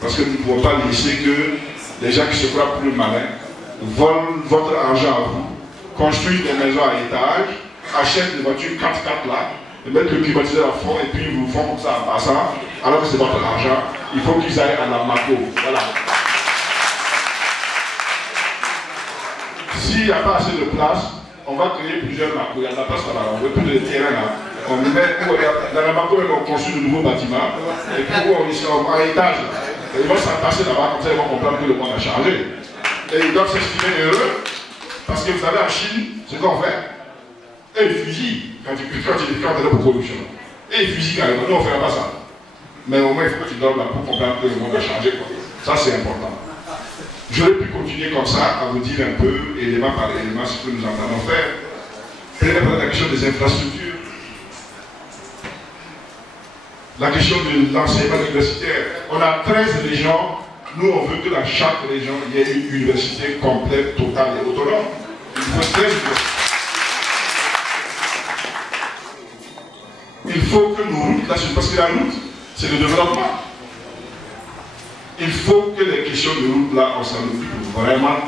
Parce que nous ne pouvons pas laisser que les gens qui se croient plus malins volent votre argent à vous, construisent des maisons à étage, achètent des voitures 4x4 là, et mettent le climatiseur à fond et puis ils vous font comme ça en passant, alors que c'est votre argent. Il faut qu'ils aillent à la MACO. Voilà. S'il n'y a pas assez de place, on va créer plusieurs MACO. Il y a de la place là-bas, on veut plus de terrain là. On met, dans la MACO, on construit de nouveaux bâtiments, et puis on est à étage. Ils vont s'entasser là-bas, comme ça ils vont comprendre que le monde a changé. Et ils doivent s'estimer heureux, parce que vous savez, en Chine, ce qu'on fait, et ils fusillent quand ils est pour production. Et ils fusillent carrément, nous on ne fera pas ça. Mais au moins il faut que tu donnes là pour comprendre que le monde a changé. Quoi. Ça c'est important. J'aurais pu continuer comme ça, à vous dire un peu, élément par élément, ce que nous entendons faire. Prenez la question des infrastructures. La question de l'enseignement universitaire. On a 13 régions. Nous, on veut que dans chaque région, il y ait une université complète, totale et autonome. Il faut 13 universités. Il faut que nos routes, là, parce que la route, c'est le développement. Il faut que les questions de route, là, on s'en occupe vraiment.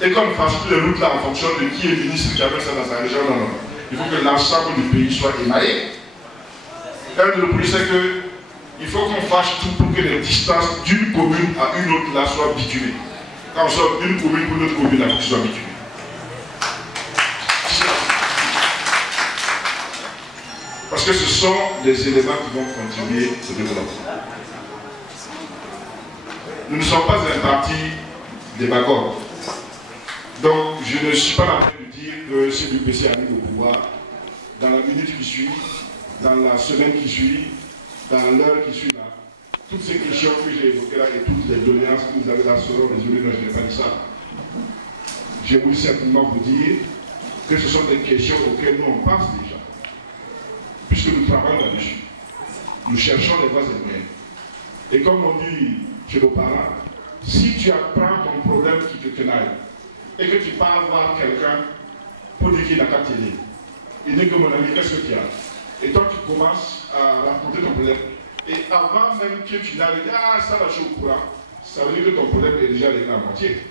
Et qu'on ne fasse plus les routes, là, en fonction de qui est ministre qui avait ça dans sa région. Non, non. Il faut que l'ensemble du pays soit émaillé. Le plus, c'est qu'il faut qu'on fasse tout pour que les distances d'une commune à une autre là soient bitumées. Quand on sort d'une commune pour une autre commune, là, il faut que ce soit bitumé. Parce que ce sont des éléments qui vont continuer ce développement. Nous ne sommes pas un parti démagogue. Donc, je ne suis pas en train de dire que si l'UPC arrive au pouvoir, dans la minute qui suit, dans la semaine qui suit, dans l'heure qui suit là, toutes ces questions que j'ai évoquées là et toutes les doléances que vous avez là seront résolues. Non, je n'ai pas dit ça. Je voulais simplement vous dire que ce sont des questions auxquelles nous on pense déjà. Puisque nous travaillons là-dessus. Nous cherchons les voies et moyens. Et comme on dit chez nos parents, si tu apprends ton problème qui te tenaille et que tu pars voir quelqu'un pour dire qu'il n'a qu'à t'aider, il dit que mon ami, qu'est-ce que tu as? Et toi, tu commences à raconter ton problème. Et avant même que tu n'arrives, ah, ça va, je suis au courant, ça veut dire que ton problème est déjà réglé à moitié.